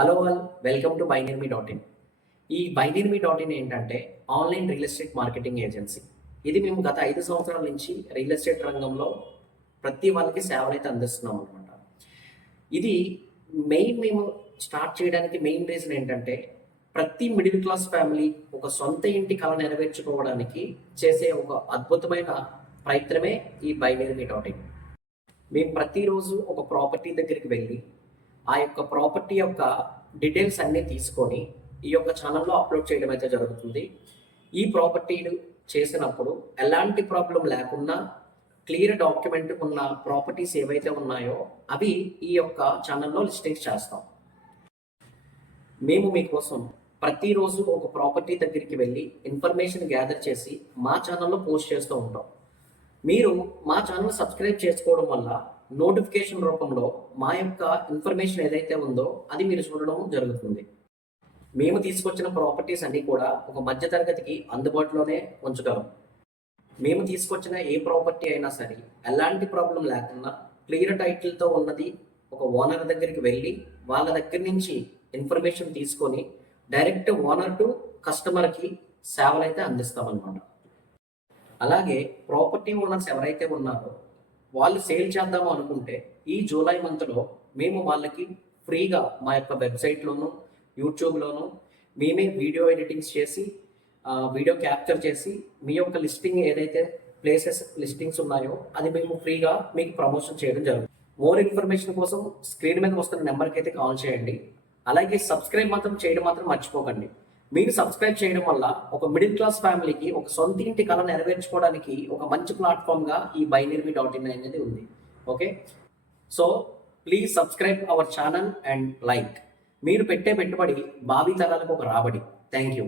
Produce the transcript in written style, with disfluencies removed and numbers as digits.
Hello all, welcome to బైనిర్మి.in. ఈ బైనిర్మి.in ఏంటంటే online real estate marketing agency. ఇది మేము గత 5 సంవత్సరాల నుంచి రియల్ ఎస్టేట్ రంగంలో ప్రతి వాళ్ళకి సేవలైతే అందిస్తున్నాం అనమాట. ఇది మేము స్టార్ట్ చేయడానికి మెయిన్ రీజన్ ఏంటంటే ప్రతి మిడిల్ క్లాస్ ఫ్యామిలీ ఒక సొంత ఇంటి కళ నెరవేర్చుకోవడానికి చేసే ఒక అద్భుతమైన ప్రయత్నమే ఈ బైనిర్మి.in. మేము ప్రతిరోజు ఒక ప్రాపర్టీ దగ్గరికి వెళ్ళి ఆ యొక్క ప్రాపర్టీ యొక్క డీటెయిల్స్ అన్నీ తీసుకొని ఈ యొక్క ఛానల్లో అప్లోడ్ చేయడం అయితే జరుగుతుంది. ఈ ప్రాపర్టీలు చేసినప్పుడు ఎలాంటి ప్రాబ్లం లేకుండా క్లియర్ డాక్యుమెంట్ ఉన్న ప్రాపర్టీస్ ఏవైతే ఉన్నాయో అవి ఈ యొక్క ఛానల్లో లిస్టింగ్స్ చేస్తాం. మేము మీకోసం ప్రతిరోజు ఒక ప్రాపర్టీ దగ్గరికి వెళ్ళి ఇన్ఫర్మేషన్ గ్యాదర్ చేసి మా ఛానల్లో పోస్ట్ చేస్తూ ఉంటాం. మీరు మా ఛానల్ సబ్స్క్రైబ్ చేసుకోవడం వల్ల నోటిఫికేషన్ రూపంలో మా యొక్క ఇన్ఫర్మేషన్ ఏదైతే ఉందో అది మీరు చూడడం జరుగుతుంది. మేము తీసుకొచ్చిన ప్రాపర్టీస్ అన్నీ కూడా ఒక మధ్యతరగతికి అందుబాటులోనే ఉంచగలం. మేము తీసుకొచ్చిన ఏ ప్రాపర్టీ అయినా సరే ఎలాంటి ప్రాబ్లం లేకుండా క్లియర్ టైటిల్తో ఉన్నది ఒక ఓనర్ దగ్గరికి వెళ్ళి వాళ్ళ దగ్గర నుంచి ఇన్ఫర్మేషన్ తీసుకొని డైరెక్ట్ ఓనర్ టు కస్టమర్కి సేవలు అయితే అందిస్తామన్నమాట. అలాగే ప్రాపర్టీ ఓనర్స్ ఎవరైతే ఉన్నారో వాళ్ళు సేల్ చేద్దాము అనుకుంటే ఈ జూలై మంత్లో మేము వాళ్ళకి ఫ్రీగా మా యొక్క వెబ్సైట్లోను యూట్యూబ్లోను మేమే వీడియో ఎడిటింగ్స్ చేసి వీడియో క్యాప్చర్ చేసి మీ యొక్క లిస్టింగ్ ఏదైతే ప్లేసెస్ లిస్టింగ్స్ ఉన్నాయో అది మేము ఫ్రీగా మీకు ప్రమోషన్ చేయడం జరుగుతుంది. మోర్ ఇన్ఫర్మేషన్ కోసం స్క్రీన్ మీద వస్తున్న నెంబర్కి అయితే కాల్ చేయండి. అలాగే సబ్స్క్రైబ్ మాత్రం చేయడం మాత్రం మర్చిపోకండి. మీరు సబ్స్క్రైబ్ చేయడం వల్ల ఒక మిడిల్ క్లాస్ ఫ్యామిలీకి ఒక సొంత ఇంటి కళ నెరవేర్చుకోవడానికి ఒక మంచి ప్లాట్ఫామ్గా ఈ బైనిర్మి.in అనేది ఉంది. Okay, so please subscribe our channel and like. మీరు పెట్టే పెట్టుబడి భావి తరాలకు ఒక రాబడి. Thank you.